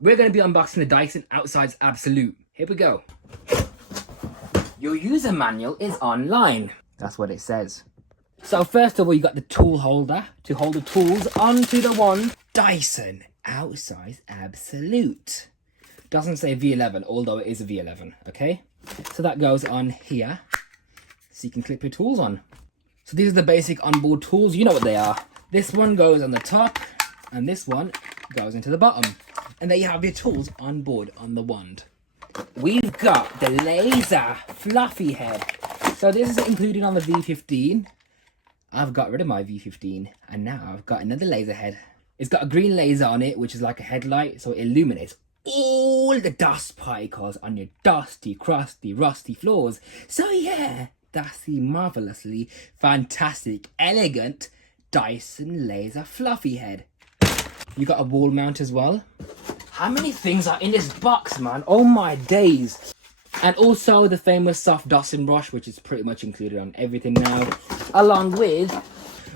we're going to be unboxing the Dyson Outsize Absolute. Here we go. Your user manual is online. That's what it says. So first of all, you got the tool holder to hold the tools onto the wand. Dyson Outsize Absolute. Doesn't say V11, although it is a V11, okay? So that goes on here, so you can clip your tools on. So these are the basic onboard tools, you know what they are. This one goes on the top, and this one goes into the bottom. And there you have your tools on board on the wand. We've got the laser fluffy head. So this is included on the V15. I've got rid of my V15, and now I've got another laser head. It's got a green laser on it, which is like a headlight, so it illuminates all the dust particles on your dusty, crusty, rusty floors. So yeah, that's the marvelously fantastic, elegant Dyson laser fluffy head. You got a wall mount as well. How many things are in this box, man? Oh my days. And also the famous soft dusting brush, which is pretty much included on everything now. Along with,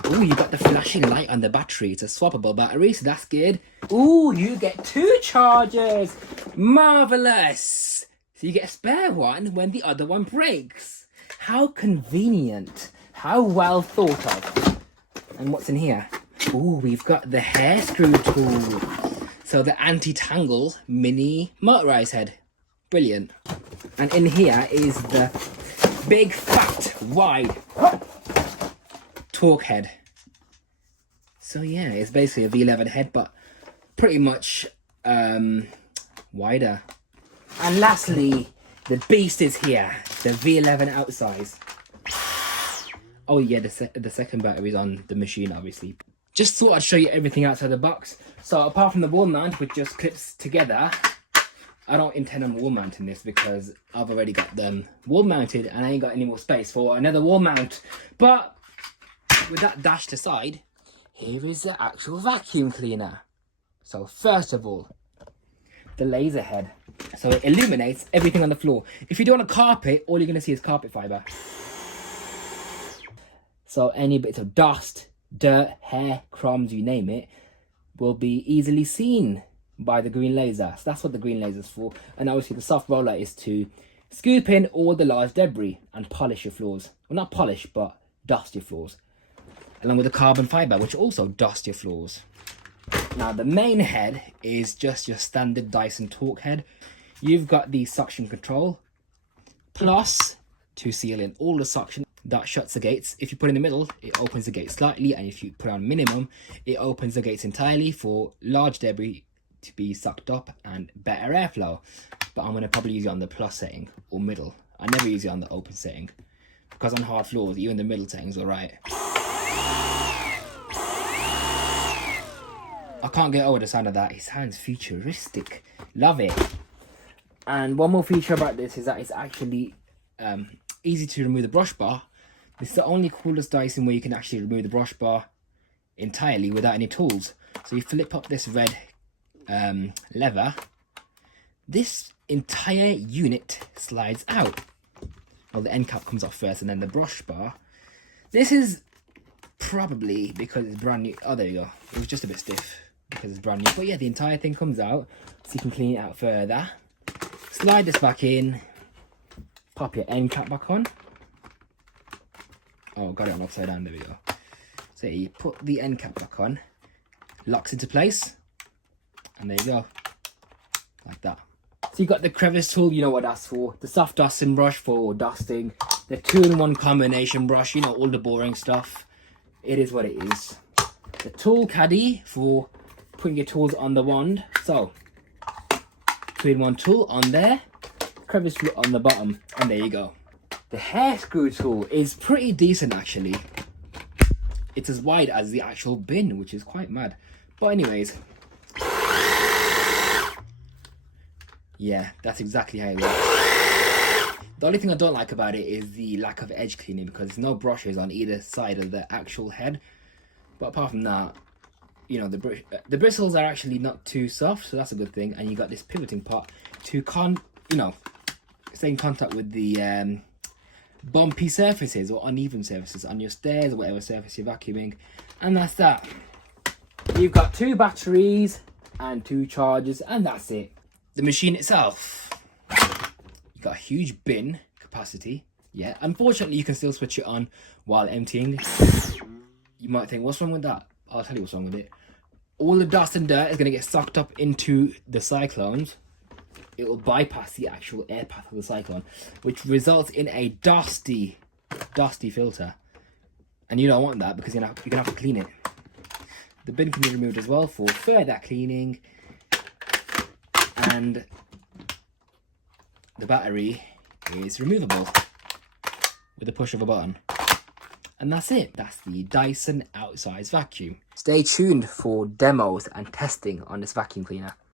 ooh, you got the flashing light on the battery. It's a swappable battery, so that's good. Ooh, you get 2 chargers. Marvelous. So you get a spare one when the other one breaks. How convenient. How well thought of. And what's in here? Ooh, we've got the hair screw tool. So the anti-tangle mini motorized head. Brilliant. And in here is the big, fat, wide torque head. So yeah, it's basically a V11 head, but pretty much wider. And lastly, the beast is here, the V11 Outsize. Oh yeah, the second battery is on the machine, obviously. Just thought I'd show you everything outside the box. So apart from the wall mount, which just clips together, I don't intend on wall mounting this because I've already got them wall mounted and I ain't got any more space for another wall mount. But with that dashed aside, here is the actual vacuum cleaner. So first of all, the laser head. So it illuminates everything on the floor. If you do on a carpet, all you're going to see is carpet fiber. So any bits of dust, dirt, hair, crumbs, you name it, will be easily seen by the green laser. So that's what the green laser is for. And obviously the soft roller is to scoop in all the large debris and polish your floors. Well, not polish, but dust your floors. Along with the carbon fiber, which also dust your floors. Now the main head is just your standard Dyson torque head. You've got the suction control, plus to seal in all the suction. That shuts the gates. If you put in the middle, it opens the gate slightly, and if you put on minimum, it opens the gates entirely for large debris to be sucked up and better airflow. But I'm going to probably use it on the plus setting or middle. I never use it on the open setting because on hard floors, even the middle setting's alright. I can't get over the sound of that. It sounds futuristic. Love it. And one more feature about this is that it's actually easy to remove the brush bar. This is the only coolest Dyson where you can actually remove the brush bar entirely without any tools. So you flip up this red lever. This entire unit slides out. Well, the end cap comes off first and then the brush bar. This is probably because it's brand new. Oh, there you go. It was just a bit stiff because it's brand new. But yeah, the entire thing comes out so you can clean it out further. Slide this back in. Pop your end cap back on. Oh, got it on upside down. There we go. So you put the end cap back on. Locks into place. And there you go. Like that. So you got the crevice tool, you know what that's for. The soft dusting brush for dusting. The 2-in-1 combination brush, you know, all the boring stuff. It is what it is. The tool caddy for putting your tools on the wand. So, 2-in-1 tool on there. Crevice tool on the bottom. And there you go. The hair screw tool is pretty decent actually. It's as wide as the actual bin, which is quite mad. But anyways. Yeah, that's exactly how it works. The only thing I don't like about it is the lack of edge cleaning because there's no brushes on either side of the actual head. But apart from that, you know, the bristles are actually not too soft, so that's a good thing. And you got this pivoting part to stay in contact with the bumpy surfaces or uneven surfaces on your stairs or whatever surface you're vacuuming. And that's that. You've got 2 batteries, and 2 chargers, and that's it. The machine itself, you got a huge bin capacity. Yeah, unfortunately you can still switch it on while emptying. You might think, what's wrong with that? I'll tell you what's wrong with it. All the dust and dirt is going to get sucked up into the cyclones. It will bypass the actual air path of the cyclone, which results in a dusty filter. And you don't want that because you're going to have to clean it. The bin can be removed as well for further cleaning. And the battery is removable with the push of a button. And that's it. That's the Dyson Outsize vacuum. Stay tuned for demos and testing on this vacuum cleaner.